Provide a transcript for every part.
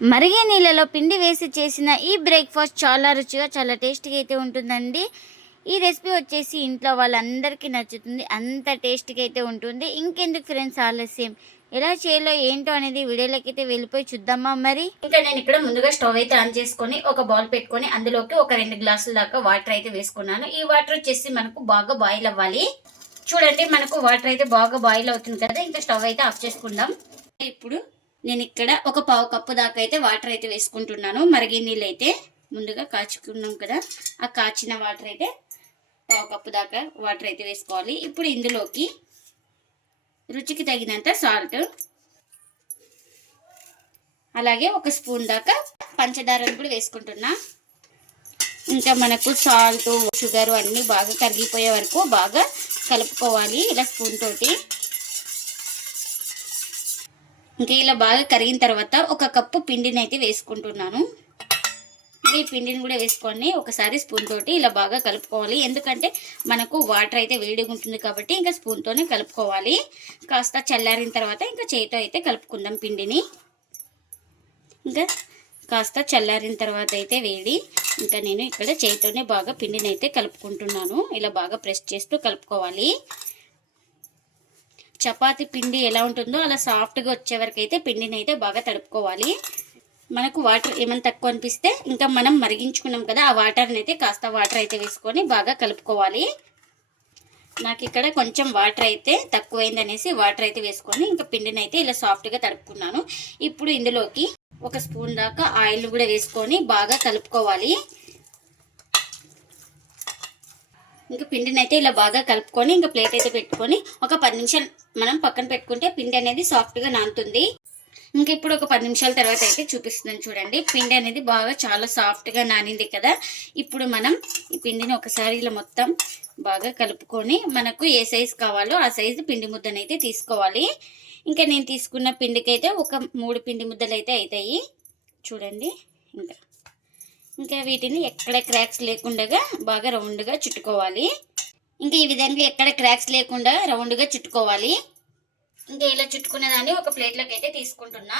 మరిగే నీళ్ళలో పిండి వేసి చేసిన ఈ బ్రేక్ఫాస్ట్ చాలా రుచిగా చాలా టేస్టీగా అయితే ఉంటుందండి. ఈ రెసిపీ వచ్చేసి ఇంట్లో వాళ్ళందరికీ నచ్చుతుంది. అంత టేస్టీగా అయితే ఉంటుంది. ఇంకెందుకు ఫ్రెండ్స్ ఆలస్యం, ఎలా చేయాలో ఏంటో అనేది వీడియోలోకి అయితే వెళ్ళిపోయి చూద్దామా మరి. ఇంకా నేను ఇక్కడ ముందుగా స్టవ్ అయితే ఆన్ చేసుకొని ఒక బౌల్ పెట్టుకొని అందులోకి ఒక 2 గ్లాసుల దాకా వాటర్ అయితే వేసుకున్నాను. ఈ వాటర్ వచ్చేసి మనకు బాగా బాయిల్ అవ్వాలి. చూడండి, మనకు వాటర్ అయితే బాగా బాయిల్ అవుతుంది కదా. ఇంకా స్టవ్ అయితే ఆఫ్ చేసుకుందాం. ఇప్పుడు నేను ఇక్కడ ఒక పావు కప్పు దాకా అయితే వాటర్ అయితే వేసుకుంటున్నాను. మరిగే నీళ్ళు అయితే ముందుగా కాచుకున్నాం కదా, ఆ కాచిన వాటర్ అయితే పావు కప్పు దాకా వాటర్ అయితే వేసుకోవాలి. ఇప్పుడు ఇందులోకి రుచికి తగినంత సాల్ట్, అలాగే ఒక స్పూన్ దాకా పంచదారను కూడా వేసుకుంటున్నా. ఇంకా మనకు సాల్ట్ షుగర్ అన్నీ బాగా కరిగిపోయే వరకు బాగా కలుపుకోవాలి ఇలా స్పూన్ తోటి. ఇంకా ఇలా బాగా కరిగిన తర్వాత ఒక కప్పు పిండిని అయితే వేసుకుంటున్నాను. ఈ పిండిని కూడా వేసుకొని ఒకసారి స్పూన్ తోటి ఇలా బాగా కలుపుకోవాలి. ఎందుకంటే మనకు వాటర్ అయితే వేడిగా ఉంటుంది కాబట్టి ఇంకా స్పూన్తోనే కలుపుకోవాలి. కాస్త చల్లారిన తర్వాత ఇంకా చేతితో అయితే కలుపుకుందాం పిండిని. ఇంకా కాస్త చల్లారిన తర్వాత అయితే వేడి, ఇంకా నేను ఇక్కడ చేతితోనే బాగా పిండిని అయితే కలుపుకుంటున్నాను. ఇలా బాగా ప్రెస్ చేస్తూ కలుపుకోవాలి. చపాతి పిండి ఎలా ఉంటుందో అలా సాఫ్ట్గా వచ్చే వరకు అయితే పిండిని అయితే బాగా తడుపుకోవాలి. మనకు వాటర్ ఏమైనా తక్కువ అనిపిస్తే ఇంకా మనం మరిగించుకున్నాం కదా, ఆ వాటర్ని అయితే కాస్త వాటర్ అయితే వేసుకొని బాగా కలుపుకోవాలి. నాకు ఇక్కడ కొంచెం వాటర్ అయితే తక్కువైంది అనేసి వాటర్ అయితే వేసుకొని ఇంకా పిండిని అయితే ఇలా సాఫ్ట్గా తడుపుకున్నాను. ఇప్పుడు ఇందులోకి ఒక స్పూన్ దాకా ఆయిల్ కూడా వేసుకొని బాగా కలుపుకోవాలి. ఇంకా పిండిని అయితే ఇలా బాగా కలుపుకొని ఇంకా ప్లేట్ అయితే పెట్టుకొని ఒక 10 నిమిషాలు మనం పక్కన పెట్టుకుంటే పిండి అనేది సాఫ్ట్గా నానుతుంది. ఇంకా ఇప్పుడు ఒక 10 నిమిషాల తర్వాత అయితే చూపిస్తున్నాను చూడండి. పిండి అనేది బాగా చాలా సాఫ్ట్గా నానింది కదా. ఇప్పుడు మనం ఈ పిండిని ఒకసారి ఇలా మొత్తం బాగా కలుపుకొని మనకు ఏ సైజు కావాలో ఆ సైజు పిండి ముద్దను అయితే తీసుకోవాలి. ఇంకా నేను తీసుకున్న పిండికి అయితే ఒక 3 పిండి ముద్దలు అయితే అవుతాయి చూడండి. ఇంకా వీటిని ఎక్కడ క్రాక్స్ లేకుండా బాగా రౌండ్గా చుట్టుకోవాలి. ఇంకా ఈ విధంగా ఎక్కడ క్రాక్స్ లేకుండా రౌండ్గా చుట్టుకోవాలి. ఇంకా ఇలా చుట్టుకునే దాన్ని ఒక ప్లేట్లోకి అయితే తీసుకుంటున్నా.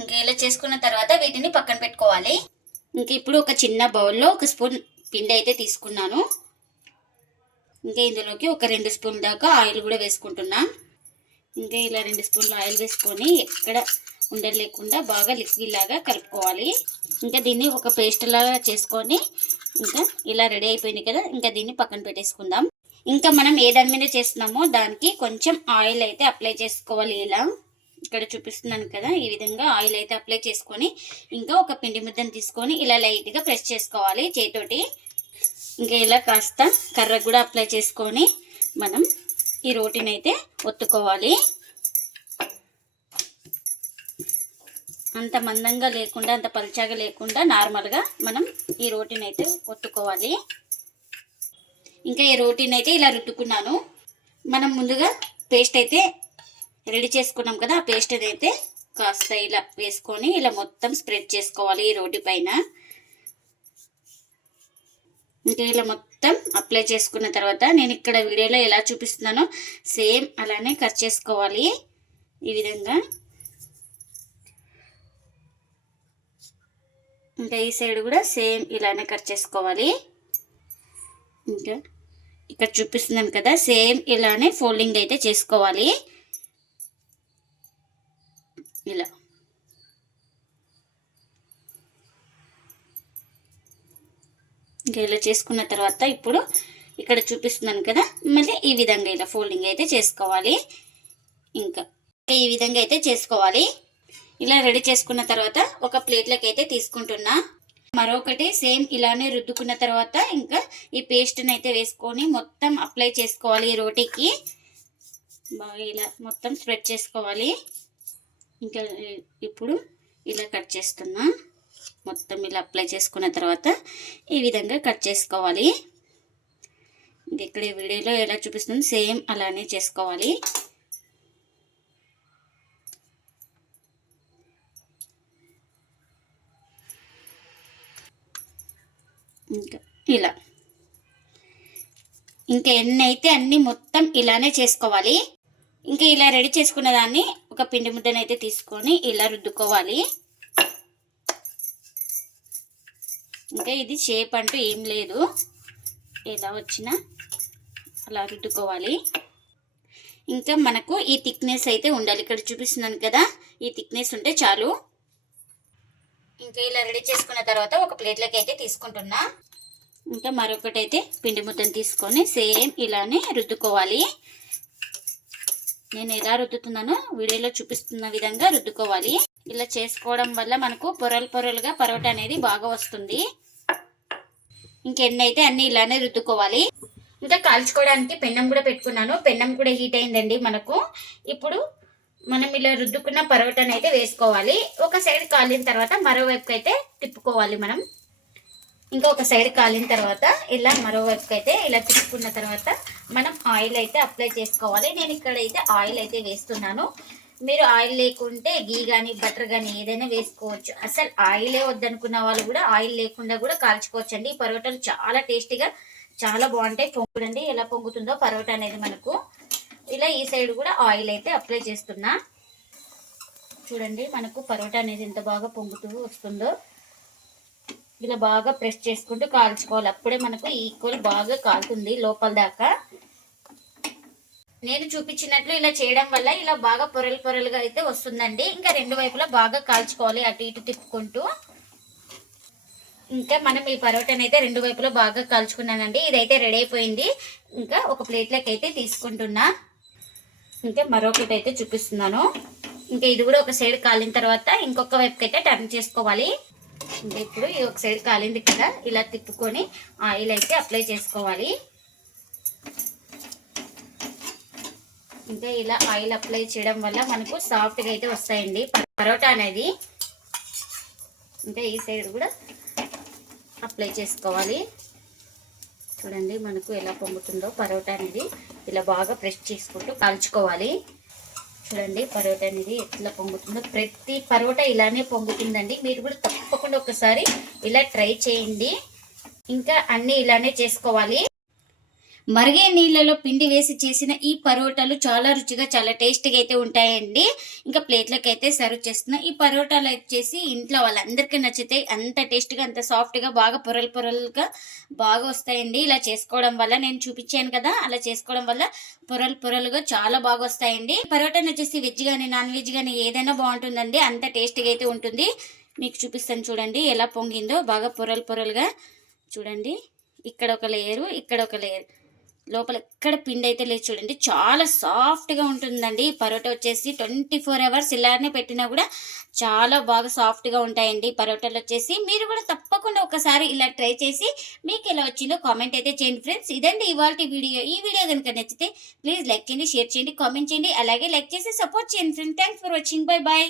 ఇంకా ఇలా చేసుకున్న తర్వాత వీటిని పక్కన పెట్టుకోవాలి. ఇంకా ఇప్పుడు ఒక చిన్న బౌల్లో ఒక స్పూన్ పిండి అయితే తీసుకున్నాను. ఇంకా ఇందులోకి ఒక 2 స్పూన్ల దాకా ఆయిల్ కూడా వేసుకుంటున్నా. ఇంకా ఇలా 2 స్పూన్ల ఆయిల్ వేసుకొని ఎక్కడ ఉండలు లేకుండా బాగా లిక్విడ్ లాగా కలుపుకోవాలి. ఇంకా దీన్ని ఒక పేస్ట్ లాగా చేసుకొని ఇంకా ఇలా రెడీ అయిపోయింది కదా. ఇంకా దీన్ని పక్కన పెట్టేసుకుందాం. ఇంకా మనం ఏ దాని మీద చేస్తున్నామో దానికి కొంచెం ఆయిల్ అయితే అప్లై చేసుకోవాలి. ఇలా ఇక్కడ చూపిస్తున్నాను కదా, ఈ విధంగా ఆయిల్ అయితే అప్లై చేసుకొని ఇంకా ఒక పిండి ముద్దను తీసుకొని ఇలా లైట్గా ప్రెస్ చేసుకోవాలి చేతితోటి. ఇంకా ఇలా కాస్త కర్ర కూడా అప్లై చేసుకొని మనం ఈ రోటీని అయితే ఒత్తుకోవాలి. అంత మందంగా లేకుండా అంత పల్చగా లేకుండా నార్మల్గా మనం ఈ రోటీని అయితే ఒత్తుకోవాలి. ఇంకా ఈ రోటీని అయితే ఇలా రుద్దుకున్నాను. మనం ముందుగా పేస్ట్ అయితే రెడీ చేసుకున్నాం కదా, ఆ పేస్ట్ అయితే కాస్త ఇలా వేసుకొని ఇలా మొత్తం స్ప్రెడ్ చేసుకోవాలి ఈ రోటీ పైన. ఇంకా ఇలా మొత్తం అప్లై చేసుకున్న తర్వాత నేను ఇక్కడ వీడియోలో ఎలా చూపిస్తున్నానో సేమ్ అలానే కట్ చేసుకోవాలి. ఈ విధంగా ఇంకా ఈ సైడ్ కూడా సేమ్ ఇలానే కట్ చేసుకోవాలి. ఇంకా ఇక్కడ చూపిస్తున్నాను కదా, సేమ్ ఇలానే ఫోల్డింగ్ అయితే చేసుకోవాలి. ఇలా ఇంకా ఇలా చేసుకున్న తర్వాత ఇప్పుడు ఇక్కడ చూపిస్తున్నాను కదా, మళ్ళీ ఈ విధంగా ఇలా ఫోల్డింగ్ అయితే చేసుకోవాలి. ఇంకా ఈ విధంగా అయితే చేసుకోవాలి. ఇలా రెడీ చేసుకున్న తర్వాత ఒక ప్లేట్లోకి అయితే తీసుకుంటున్నా. మరొకటి సేమ్ ఇలానే రుద్దుకున్న తర్వాత ఇంకా ఈ పేస్ట్ని అయితే వేసుకొని మొత్తం అప్లై చేసుకోవాలి ఈ రోటీకి. బాగా ఇలా మొత్తం స్ప్రెడ్ చేసుకోవాలి. ఇంకా ఇప్పుడు ఇలా కట్ చేస్తున్నా. మొత్తం ఇలా అప్లై చేసుకున్న తర్వాత ఈ విధంగా కట్ చేసుకోవాలి. ఇక్కడ ఈ వీడియోలో ఎలా చూపిస్తుంది సేమ్ అలానే చేసుకోవాలి. ఇంకా ఇలా ఇంకా ఎన్ని అయితే అన్ని మొత్తం ఇలానే చేసుకోవాలి. ఇంకా ఇలా రెడీ చేసుకున్న దాన్ని ఒక పిండి ముద్దను అయితే తీసుకొని ఇలా రుద్దుకోవాలి. ఇంకా ఇది షేప్ అంటూ ఏం లేదు, ఎలా వచ్చినా అలా రుద్దుకోవాలి. ఇంకా మనకు ఈ థిక్నెస్ అయితే ఉండాలి. ఇక్కడ చూపిస్తున్నాను కదా, ఈ థిక్నెస్ ఉంటే చాలు. ఇంకా ఇలా రెడీ చేసుకున్న తర్వాత ఒక ప్లేట్లోకి అయితే తీసుకుంటున్నా. ఇంకా మరొకటి అయితే పిండి ముద్దను తీసుకొని సేమ్ ఇలానే రుద్దుకోవాలి. నేను ఎలా రుద్దుతున్నానో వీడియోలో చూపిస్తున్న విధంగా రుద్దుకోవాలి. ఇలా చేసుకోవడం వల్ల మనకు పొరలు పొరలుగా పరోటా అనేది బాగా వస్తుంది. ఇంకెన్ని అయితే అన్ని ఇలానే రుద్దుకోవాలి. ఇంకా కాల్చుకోవడానికి పెన్నం కూడా పెట్టుకున్నాను. పెన్నం కూడా హీట్ అయిందండి మనకు. ఇప్పుడు మనం ఇలా రుద్దుకున్న పరోటాని అయితే వేసుకోవాలి. ఒక సైడ్ కాలిన తర్వాత మరోవైపుకి అయితే తిప్పుకోవాలి మనం. ఇంకా ఒక సైడ్ కాలిన తర్వాత ఇలా మరోవైపుకి అయితే ఇలా తిప్పుకున్న తర్వాత మనం ఆయిల్ అయితే అప్లై చేసుకోవాలి. నేను ఇక్కడైతే ఆయిల్ అయితే వేస్తున్నాను. మీరు ఆయిల్ లేకుంటే గీ కానీ బటర్ కానీ ఏదైనా వేసుకోవచ్చు. అసలు ఆయిలే వద్దనుకున్న వాళ్ళు కూడా ఆయిల్ లేకుండా కూడా కాల్చుకోవచ్చు అండి. ఈ పరోటాలు చాలా టేస్టీగా చాలా బాగుంటాయి. చూడండి ఎలా పొంగుతుందో పరోటా అనేది మనకు. ఇలా ఈ సైడ్ కూడా ఆయిల్ అయితే అప్లై చేస్తున్నా. చూడండి మనకు పరోటా అనేది ఎంత బాగా పొంగుతూ వస్తుందో. ఇలా బాగా ప్రెస్ చేసుకుంటూ కాల్చుకోవాలి. అప్పుడే మనకు ఈక్వల్ బాగా కాలుతుంది లోపల దాకా. నేను చూపించినట్లు ఇలా చేయడం వల్ల ఇలా బాగా పొరలు పొరలుగా అయితే వస్తుందండి. ఇంకా రెండు వైపులా బాగా కాల్చుకోవాలి, అటు ఇటు తిప్పుకుంటూ. ఇంకా మనం ఈ పరోటాని అయితే రెండు వైపులా బాగా కాల్చుకున్నానండి. ఇదైతే రెడీ అయిపోయింది. ఇంకా ఒక ప్లేట్లోకి అయితే తీసుకుంటున్నా. ఇంకా మరొకటి అయితే చూపిస్తున్నాను. ఇంకా ఇది కూడా ఒక సైడ్ కాలిన తర్వాత ఇంకొక వైపుకి అయితే టర్న్ చేసుకోవాలి. ఇంకా ఇప్పుడు ఈ ఒక సైడ్ కాలింది కదా, ఇలా తిప్పుకొని ఆయిల్ అయితే అప్లై చేసుకోవాలి. ఇంకా ఇలా ఆయిల్ అప్లై చేయడం వల్ల మనకు సాఫ్ట్గా అయితే వస్తాయండి పరోటా అనేది. ఇంకా ఈ సైడ్ కూడా అప్లై చేసుకోవాలి. చూడండి మనకు ఎలా పొంగుతుందో పరోటా అనేది. ఇలా బాగా ప్రెస్ చేసుకుంటూ కాల్చుకోవాలి. చూడండి పరోటా అనేది ఎట్లా పొంగుతుందో. ప్రతి పరోటా ఇలానే పొంగుతుందండి. మీరు కూడా తప్పకుండా ఒకసారి ఇలా ట్రై చేయండి. ఇంకా అన్నీ ఇలానే చేసుకోవాలి. మరిగే నీళ్ళలో పిండి వేసి చేసిన ఈ పరోటాలు చాలా రుచిగా చాలా టేస్టీగా అయితే ఉంటాయండి. ఇంకా ప్లేట్లోకి అయితే సర్వ్ చేస్తున్నా. ఈ పరోటాలు వచ్చేసి ఇంట్లో వాళ్ళందరికీ నచ్చితే అంత టేస్ట్గా అంత సాఫ్ట్గా బాగా పొరలు పొరలుగా బాగా వస్తాయండి. ఇలా చేసుకోవడం వల్ల నేను చూపించాను కదా, అలా చేసుకోవడం వల్ల పొరలు పొరలుగా చాలా బాగా వస్తాయండి. పరోటాను వచ్చేసి వెజ్ కానీ నాన్ వెజ్ కానీ ఏదైనా బాగుంటుందండి. అంత టేస్టీగా అయితే ఉంటుంది. మీకు చూపిస్తాను చూడండి ఎలా పొంగిందో. బాగా పొరలు పొరలుగా చూడండి. ఇక్కడ ఒక లేయరు, ఇక్కడ ఒక లేయర్, లోపల ఎక్కడ పిండి అయితే లేదు చూడండి. చాలా సాఫ్ట్గా ఉంటుందండి. పరోటా వచ్చేసి 24 hours ఇలానే పెట్టినా కూడా చాలా బాగా సాఫ్ట్గా ఉంటాయండి పరోటాలు వచ్చేసి. మీరు కూడా తప్పకుండా ఒకసారి ఇలా ట్రై చేసి మీకు ఎలా వచ్చిందో కామెంట్ అయితే చేయండి ఫ్రెండ్స్. ఇదండి ఇవాల్టి వీడియో. ఈ వీడియో కనుక నచ్చితే ప్లీజ్ లైక్ చేయండి, షేర్ చేయండి, కామెంట్ చేయండి. అలాగే లైక్ చేసి సపోర్ట్ చేయండి friends. Thanks for watching. Bye bye.